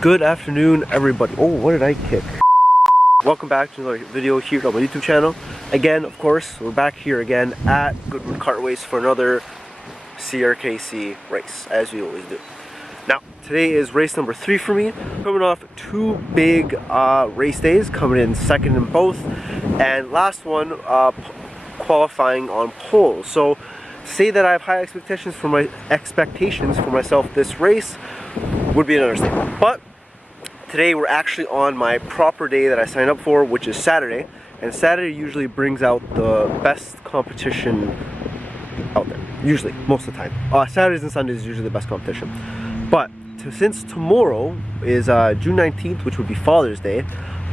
Good afternoon, everybody. Oh, what did I kick? Welcome back to another video here on my YouTube channel. Again, of course, we're back here again at GoodWood Kartways for another C.R.K.C race, as we always do. Now, today is race number 3 for me. Coming off 2 big race days, coming in second in both, and last one qualifying on pole. So, to say that I have high expectations for myself this race would be an understatement. But today we're actually on my proper day that I signed up for, which is Saturday, and Saturday usually brings out the best competition out there. Usually, most of the time. Saturdays and Sundays is usually the best competition. But since tomorrow is June 19th, which would be Father's Day,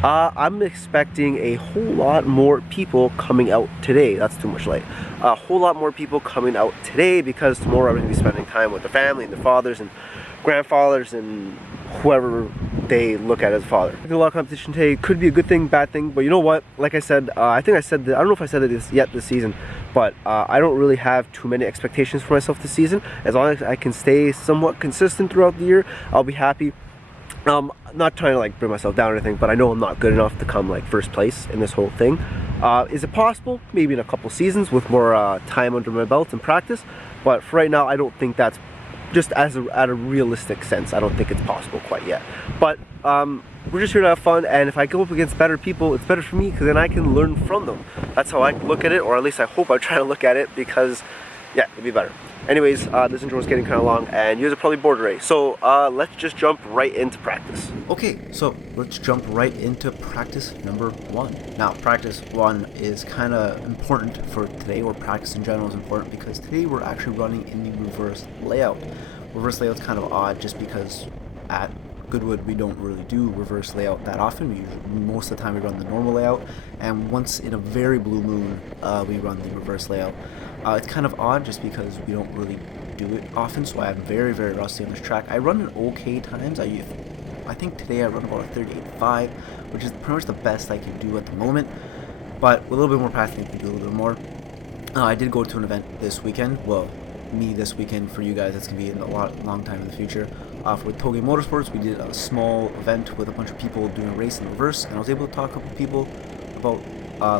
I'm expecting a whole lot more people coming out today. That's too much light. A whole lot more people coming out today because tomorrow I'm going to be spending time with the family and the fathers and grandfathers and whoever they look at as a father. I think a lot of competition today could be a good thing, bad thing, but you know what? Like I said, I think I said that, I don't know if I said it yet this season, but I don't really have too many expectations for myself this season. As long as I can stay somewhat consistent throughout the year, I'll be happy. Not trying to like bring myself down or anything, but I know I'm not good enough to come like first place in this whole thing. Is it possible? Maybe in a couple seasons with more time under my belt and practice, but for right now I don't think that's just at a realistic sense. I don't think it's possible quite yet. But we're just here to have fun, and if I go up against better people, it's better for me because then I can learn from them. That's how I look at it, or at least I hope I try to look at it, because yeah, it'd be better. Anyways, this intro is getting kind of long and you guys are probably bored already, so let's just jump right into practice. Okay, so let's jump right into practice number 1. Now, practice 1 is kind of important for today, or practice in general is important, because today we're actually running in the reverse layout. Reverse layout's kind of odd just because at GoodWood we don't really do reverse layout that often. Most of the time we run the normal layout, and once in a very blue moon we run the reverse layout. It's kind of odd just because we don't really do it often, so I'm very rusty on this track. I run in okay times. I think today I run about a 38.5, which is pretty much the best I can do at the moment, but with a little bit more practice I can do a little bit more. I did go to an event this weekend. Well, me this weekend. For you guys, it's gonna be in a long time in the future. For Toge Motorsports, we did a small event with a bunch of people doing a race in reverse, and I was able to talk to a couple people about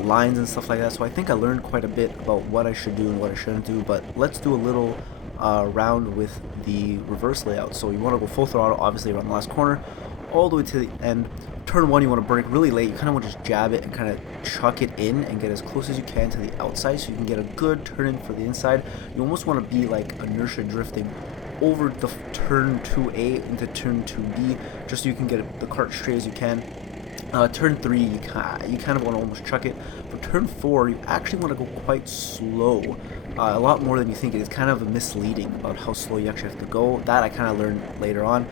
lines and stuff like that. So I think I learned quite a bit about what I should do and what I shouldn't do. But let's do a little round with the reverse layout. So you want to go full throttle, obviously around the last corner, all the way to the end. Turn 1, you want to brake really late. You kind of want to just jab it and kind of chuck it in and get as close as you can to the outside so you can get a good turn in for the inside. You almost want to be like inertia drifting over the turn 2A into turn 2B, just so you can get the cart straight as you can. Turn 3, you kind of want to almost chuck it. For turn 4, you actually want to go quite slow, a lot more than you think. It is kind of misleading about how slow you actually have to go. That I kind of learned later on.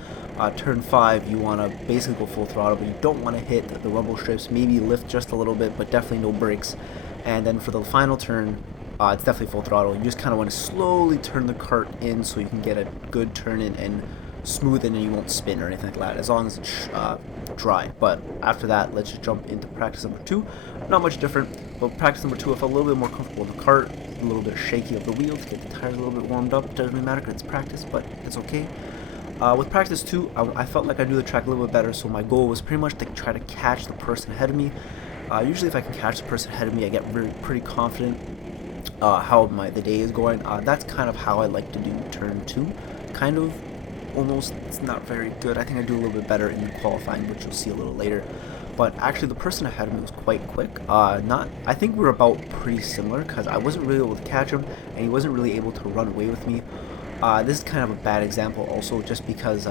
Turn 5, you want to basically go full throttle, but you don't want to hit the rumble strips. Maybe lift just a little bit, but definitely no brakes. And then for the final turn, it's definitely full throttle. You just kind of want to slowly turn the cart in so you can get a good turn in and smooth in, and you won't spin or anything like that, as long as it's dry. But after that, let's just jump into practice number 2. Not much different, but practice number 2, I felt a little bit more comfortable in the cart, a little bit shaky of the wheels, get the tires a little bit warmed up. It doesn't really matter because it's practice, but it's okay. With practice 2, I felt like I knew the track a little bit better, so my goal was pretty much to try to catch the person ahead of me. Usually if I can catch the person ahead of me, I get pretty confident how the day is going. That's kind of how I like to do turn 2. Kind of, almost. It's not very good. I think I do a little bit better in the qualifying, which you'll see a little later. But actually the person ahead of me was quite quick. I think we were about pretty similar, because I wasn't really able to catch him and he wasn't really able to run away with me. This is kind of a bad example also, just because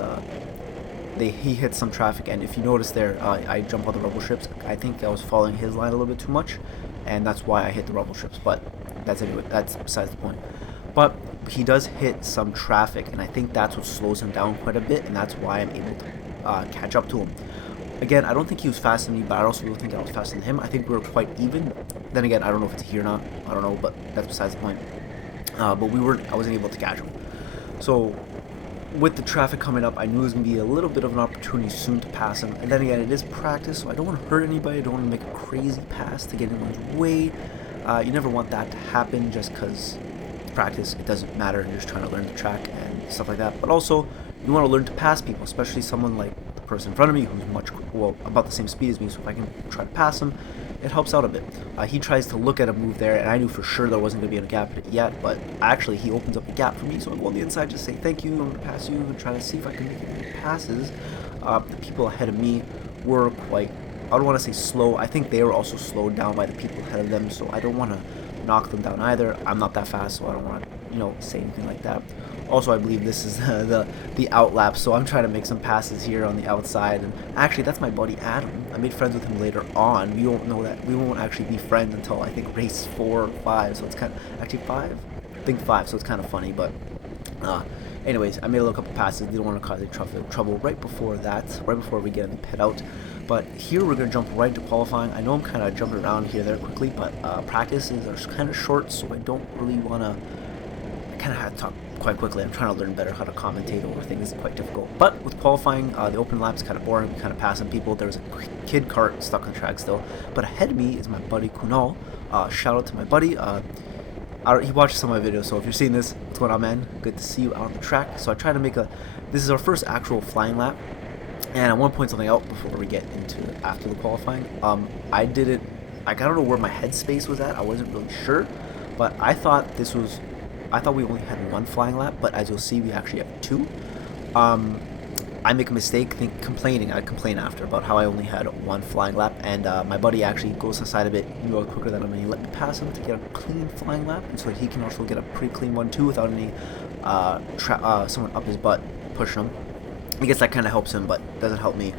he hit some traffic, and if you notice there, I jumped on the rubble strips. I think I was following his line a little bit too much, and that's why I hit the rubble strips, but that's besides the point. But he does hit some traffic, and I think that's what slows him down quite a bit, and that's why I'm able to catch up to him. Again, I don't think he was faster than me, but I also don't think I was faster than him. I think we were quite even. Then again, I don't know if it's here or not. I don't know, but that's besides the point. But I wasn't able to catch him. So with the traffic coming up, I knew it was going to be a little bit of an opportunity soon to pass him. And then again, it is practice, so I don't want to hurt anybody. I don't want to make a crazy pass to get in anyone's way. You never want that to happen just because practice. It doesn't matter. You're just trying to learn the track and stuff like that. But also, you want to learn to pass people, especially someone like the person in front of me who's about the same speed as me, so if I can try to pass him, it helps out a bit. He tries to look at a move there, and I knew for sure there wasn't going to be a gap yet, but actually he opens up a gap for me, so I go on the inside, just say thank you, I'm going to pass you, and try to see if I can make any passes. The people ahead of me were quite, I don't want to say slow, I think they were also slowed down by the people ahead of them, so I don't want to knock them down either. I'm not that fast, so I don't want to, say anything like that. Also, I believe this is the out lap, so I'm trying to make some passes here on the outside. And actually, that's my buddy Adam. I made friends with him later on. We won't actually be friends until I think race 4 or 5. So it's kind of actually 5. I think 5. So it's kind of funny, but anyways, I made a little couple passes. Didn't want to cause any trouble right before we get in the pit out. But here we're gonna jump right into qualifying. I know I'm kind of jumping around here there quickly, but practices are kind of short, so I don't really want to. I kind of have to talk quite quickly. I'm trying to learn better how to commentate over things. It's quite difficult. But with qualifying, the open lap is kind of boring. We kind of passing people. There's a kid cart stuck on the track still. But ahead of me is my buddy Kunal. Shout out to my buddy. He watches some of my videos, so if you're seeing this, what's going on, man? Good to see you out on the track. So I try to make this is our first actual flying lap. And I want to point something out before we get into after the qualifying. I don't know where my headspace was at. I wasn't really sure. But I thought we only had one flying lap, but as you'll see, we actually have 2. I make a mistake, I complain after about how I only had one flying lap, and my buddy actually goes aside a bit more quicker than him, and he let me pass him to get a clean flying lap, and so he can also get a pretty clean one too without any someone up his butt pushing him. I guess that kind of helps him, but doesn't help me.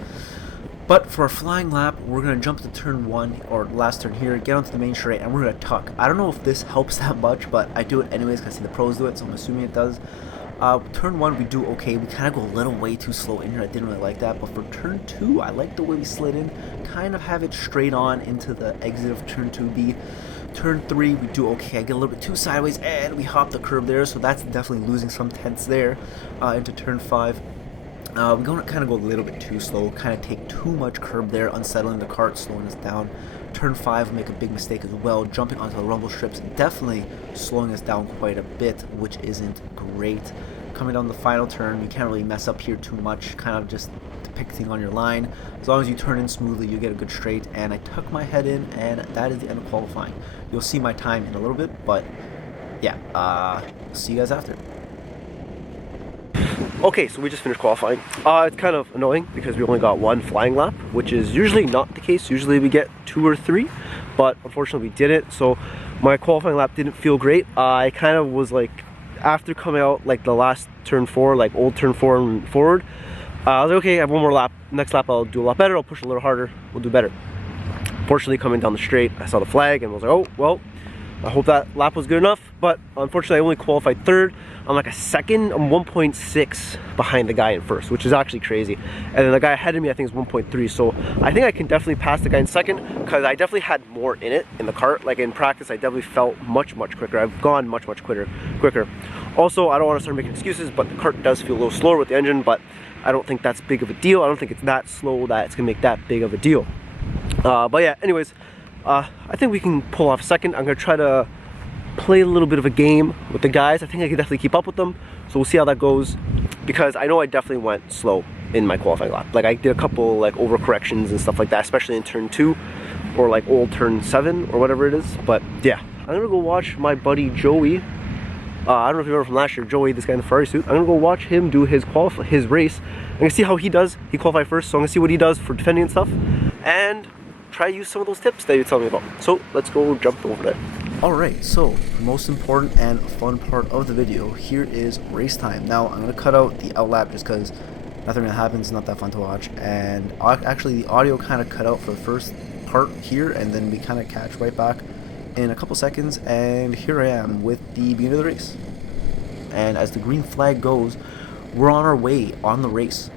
But for a flying lap, we're going to jump to turn 1, or last turn here, get onto the main straight, and we're going to tuck. I don't know if this helps that much, but I do it anyways because I see the pros do it, so I'm assuming it does. Turn 1, we do okay. We kind of go a little way too slow in here. I didn't really like that. But for turn 2, I like the way we slid in. Kind of have it straight on into the exit of turn 2B. Turn 3, we do okay. I get a little bit too sideways, and we hop the curb there, so that's definitely losing some tenths there. Into turn 5. We're going to kind of go a little bit too slow, kind of take too much curb there, unsettling the cart, slowing us down. Turn 5, we make a big mistake as well, jumping onto the rumble strips, definitely slowing us down quite a bit, which isn't great. Coming down the final turn, you can't really mess up here too much, kind of just depicting on your line. As long as you turn in smoothly, you get a good straight, and I tuck my head in, and that is the end of qualifying. You'll see my time in a little bit, but yeah, see you guys after. Okay, so we just finished qualifying. It's kind of annoying because we only got one flying lap, which is usually not the case. Usually we get 2 or 3, but unfortunately we didn't. So my qualifying lap didn't feel great. I kind of was like, after coming out like the last turn 4, like old turn 4 and forward, I was like, okay, I have one more lap. Next lap I'll do a lot better. I'll push a little harder. We'll do better. Fortunately, coming down the straight, I saw the flag and was like, oh, well, I hope that lap was good enough, but unfortunately I only qualified 3rd. I'm like a second, I'm 1.6 behind the guy in first, which is actually crazy. And then the guy ahead of me I think is 1.3, so I think I can definitely pass the guy in second because I definitely had more in it in the cart. Like in practice I definitely felt much quicker. I've gone much quicker. Also, I don't want to start making excuses, but the cart does feel a little slower with the engine, but I don't think that's big of a deal. I don't think it's that slow that it's gonna make that big of a deal. But yeah, anyways, I think we can pull off second. I'm gonna try to play a little bit of a game with the guys. I think I can definitely keep up with them, so we'll see how that goes, because I know I definitely went slow in my qualifying lap. Like I did a couple like overcorrections and stuff like that, especially in turn 2 or like old turn 7 or whatever it is. But yeah, I'm gonna go watch my buddy Joey. I don't know if you remember from last year, Joey, this guy in the Ferrari suit. I'm gonna go watch him do his race. I'm gonna see how he does. He qualified first, so I'm gonna see what he does for defending and stuff, and try to use some of those tips that you tell me about. So let's go jump over there. Alright, so the most important and fun part of the video, here is race time. Now I'm going to cut out the outlap just because nothing really happens, it's not that fun to watch, and actually the audio kind of cut out for the first part here, and then we kind of catch right back in a couple seconds, and here I am with the beginning of the race. And as the green flag goes, we're on our way on the race.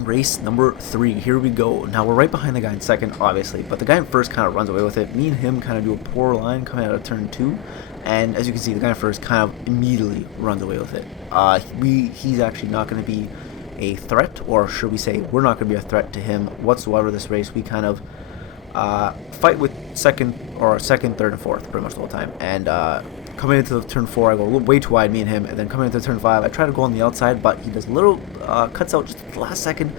Race number 3, here we go. Now we're right behind the guy in second, obviously, but the guy in first kind of runs away with it. Me and him kind of do a poor line coming out of turn 2, and as you can see, the guy in first kind of immediately runs away with it. He's actually not going to be a threat, or should we say we're not going to be a threat to him whatsoever this race. We kind of fight with second, third, and fourth pretty much the whole time. And coming into turn 4, I go way too wide, me and him, and then coming into turn 5, I try to go on the outside, but he does a little, cuts out just at the last second.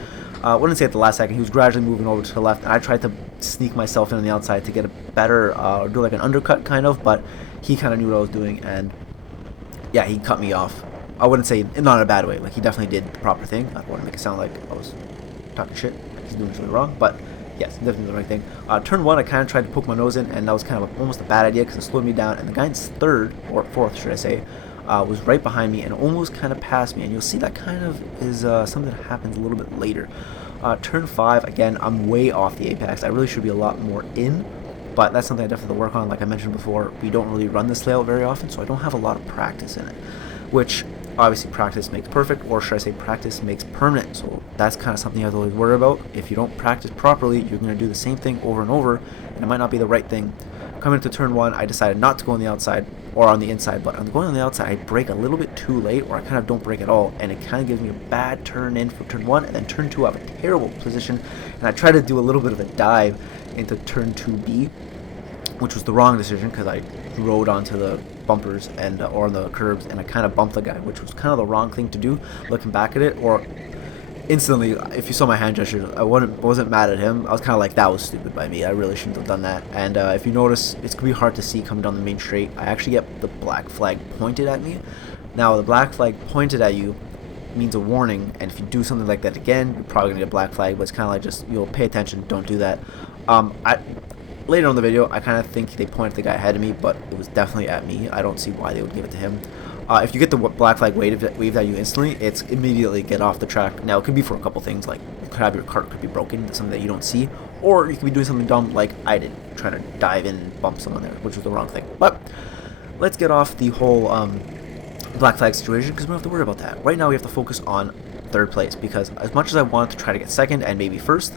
I wouldn't say at the last second. He was gradually moving over to the left, and I tried to sneak myself in on the outside to get a better, do like an undercut kind of, but he kind of knew what I was doing, and yeah, he cut me off. I wouldn't say, not in a bad way, like he definitely did the proper thing. I don't want to make it sound like I was talking shit. He's doing something wrong, but yes, definitely the right thing. Turn one, I kind of tried to poke my nose in, and that was kind of almost a bad idea because it slowed me down. And the guy in third, or fourth, should I say, was right behind me and almost kind of passed me. And you'll see that kind of is something that happens a little bit later. Turn five, again, I'm way off the apex. I really should be a lot more in, but that's something I definitely have to work on. Like I mentioned before, we don't really run this layout very often, so I don't have a lot of practice in it, which obviously practice makes perfect, or should I say practice makes permanent. So that's kind of something you have to always worry about. If you don't practice properly, you're going to do the same thing over and over, and it might not be the right thing. Coming into turn one, I decided not to go on the outside or on the inside, but on going on the outside, I brake a little bit too late, or I kind of don't brake at all, and it kind of gives me a bad turn in for turn one, and then turn two, I have a terrible position, and I try to do a little bit of a dive into turn 2B, which was the wrong decision because I rode onto the bumpers and or on the curbs, and I kind of bumped the guy, which was kind of the wrong thing to do looking back at it. Or instantly, if you saw my hand gestures, I wasn't mad at him. I was kind of like, that was stupid by me. I really shouldn't have done that. And if you notice, it's gonna be hard to see coming down the main straight. I actually get the black flag pointed at me. Now the black flag pointed at you means a warning, and if you do something like that again, you're probably gonna get a black flag. But it's kind of like, just, pay attention, don't do that. I Later on in the video, I kind of think they pointed the guy ahead of me, but it was definitely at me. I don't see why they would give it to him. If you get the black flag waved at you instantly, it's immediately get off the track. Now, it could be for a couple things, like you could have your cart could be broken, something that you don't see, or you could be doing something dumb like I did, trying to dive in and bump someone there, which was the wrong thing. But let's get off the whole black flag situation, because we don't have to worry about that. Right now, we have to focus on third place, because as much as I want to try to get second and maybe first,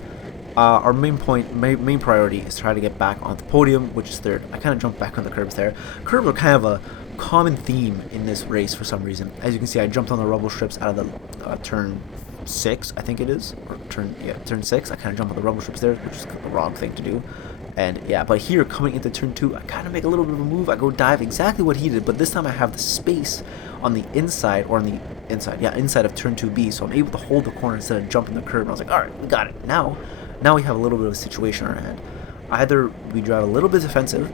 our main priority is to try to get back on the podium, which is third. I kind of jumped back on the curbs there. Curbs are kind of a common theme in this race for some reason. As you can see, I jumped on the rubble strips out of the turn 6, I think it is, or turn 6. I kind of jumped on the rubble strips there, which is the wrong thing to do. And yeah, but here, coming into turn 2, I kind of make a little bit of a move. I go dive exactly what he did, but this time I have the space on the inside, or on the inside, yeah, inside of turn 2B, so I'm able to hold the corner instead of jumping the curb. And I was like, alright, we got it. Now we have a little bit of a situation on our hand. Either we drive a little bit defensive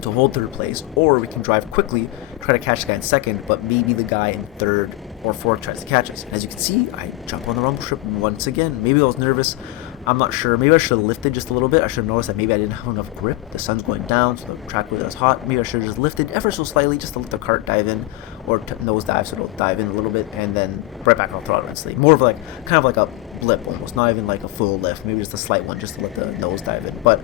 to hold third place, or we can drive quickly, try to catch the guy in second, but maybe the guy in third or fourth tries to catch us. And as you can see, I jump on the rumble strip once again. Maybe I was nervous. I'm not sure. Maybe I should have lifted just a little bit. I should have noticed that maybe I didn't have enough grip. The sun's going down, so the track was hot. Maybe I should have just lifted ever so slightly just to let the cart dive in, or nose dive, so it'll dive in a little bit, and then right back on throttle instantly. More of like, kind of like a blip almost, not even like a full lift. Maybe just a slight one just to let the nose dive in. But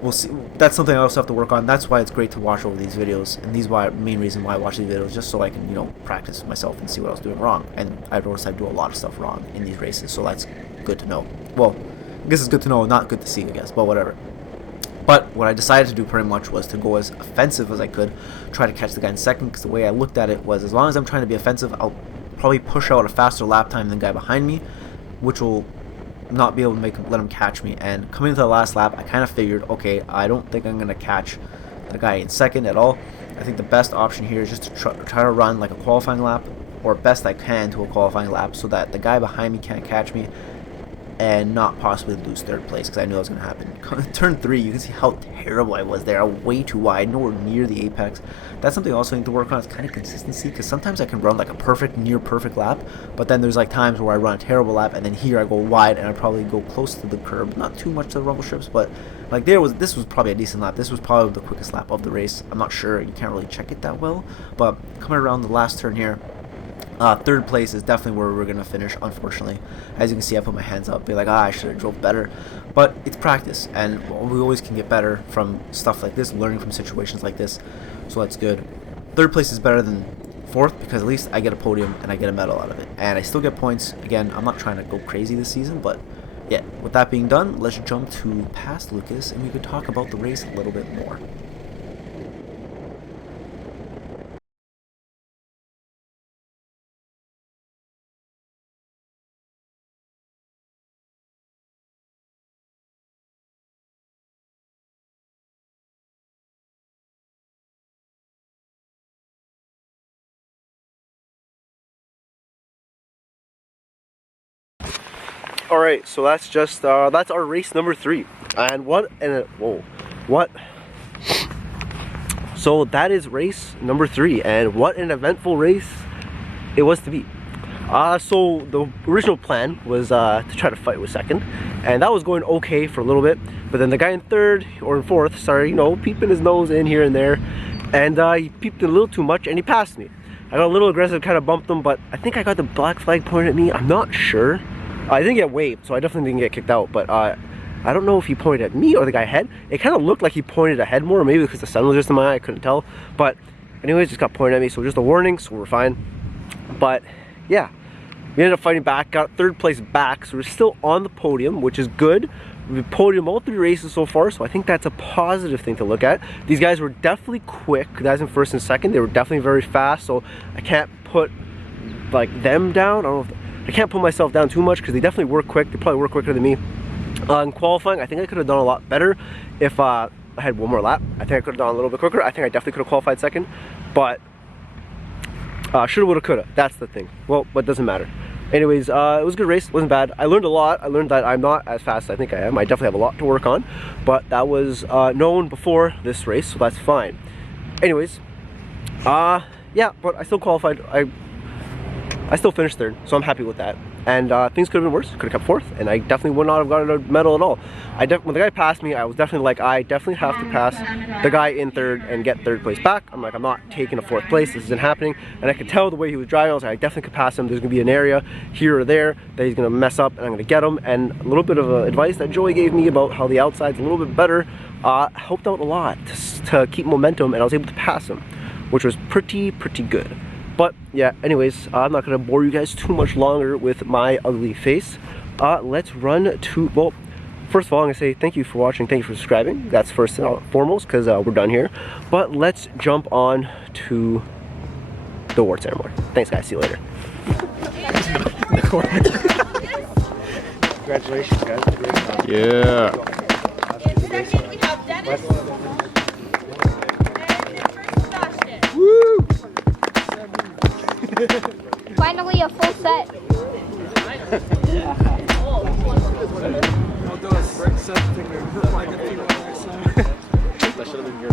we'll see. That's something I also have to work on. That's why it's great to watch over these videos, and main reason why I watch these videos, just so I can, practice myself and see what I was doing wrong. And I've noticed I do a lot of stuff wrong in these races, so that's good to know. Well, I guess it's good to know, not good to see, I guess, but whatever. But what I decided to do pretty much was to go as offensive as I could, try to catch the guy in second, because the way I looked at it was, as long as I'm trying to be offensive, I'll probably push out a faster lap time than the guy behind me, which will not be able to let him catch me. And coming into the last lap, I kind of figured, okay, I don't think I'm going to catch the guy in second at all. I think the best option here is just to try to run like a qualifying lap, or best I can to a qualifying lap, so that the guy behind me can't catch me and not possibly lose third place, because I knew that was going to happen. Turn 3, you can see how terrible I was there. Way too wide, nowhere near the apex. That's something I also need to work on, is kind of consistency, because sometimes I can run like a near perfect lap, but then there's like times where I run a terrible lap, and then here I go wide, and I probably go close to the curb. Not too much to the rumble strips, but like this was probably a decent lap. This was probably the quickest lap of the race. I'm not sure, you can't really check it that well, but coming around the last turn here, third place is definitely where we're going to finish, unfortunately. As you can see, I put my hands up, be like, I should have drove better. But it's practice, and we always can get better from stuff like this, learning from situations like this, so that's good. Third place is better than fourth, because at least I get a podium and I get a medal out of it. And I still get points. Again, I'm not trying to go crazy this season, but yeah, with that being done, let's jump to past Lucas, and we could talk about the race a little bit more. All right, so that's just that's our race number 3, and what? So that is race number 3, and what an eventful race it was to be. So the original plan was to try to fight with second, and that was going okay for a little bit. But then the guy in third or in fourth, sorry, you know, peeping his nose in here and there, and he peeped a little too much, and he passed me. I got a little aggressive, kind of bumped him, but I think I got the black flag pointed at me. I'm not sure. I didn't get waved, so I definitely didn't get kicked out, but I don't know if he pointed at me or the guy ahead. It kind of looked like he pointed ahead more, maybe because the sun was just in my eye, I couldn't tell. But anyways, just got pointed at me, so just a warning, so we're fine. But yeah, we ended up fighting back, got third place back, so we're still on the podium, which is good. We've podiumed all 3 races so far, so I think that's a positive thing to look at. These guys were definitely quick. The guys in first and second, they were definitely very fast, so I can't put like them down. I don't know if I can't put myself down too much because they definitely work quick. They probably work quicker than me. In qualifying, I think I could have done a lot better if I had one more lap. I think I could have done a little bit quicker. I think I definitely could have qualified second, but shoulda, woulda, coulda. That's the thing. Well, but it doesn't matter. Anyways, it was a good race. It wasn't bad. I learned a lot. I learned that I'm not as fast as I think I am. I definitely have a lot to work on, but that was known before this race, so that's fine. Anyways, yeah, but I still qualified. I still finished third, so I'm happy with that. And things could have been worse. Could have kept fourth, and I definitely would not have gotten a medal at all. When the guy passed me, I was definitely like, I definitely have to pass the guy in third and get third place back. I'm like, I'm not taking a fourth place. This isn't happening. And I could tell the way he was driving. I was like, I definitely could pass him. There's gonna be an area here or there that he's gonna mess up, and I'm gonna get him. And a little bit of advice that Joey gave me about how the outside's a little bit better helped out a lot to keep momentum, and I was able to pass him, which was pretty good. But yeah, anyways, I'm not gonna bore you guys too much longer with my ugly face. Let's run to, well, first of all, I'm gonna say thank you for watching, thank you for subscribing. That's first and foremost, because we're done here. But let's jump on to the award ceremony. Thanks guys, see you later. Congratulations guys, great job. Yeah. Woo! Finally a full set. That should have been your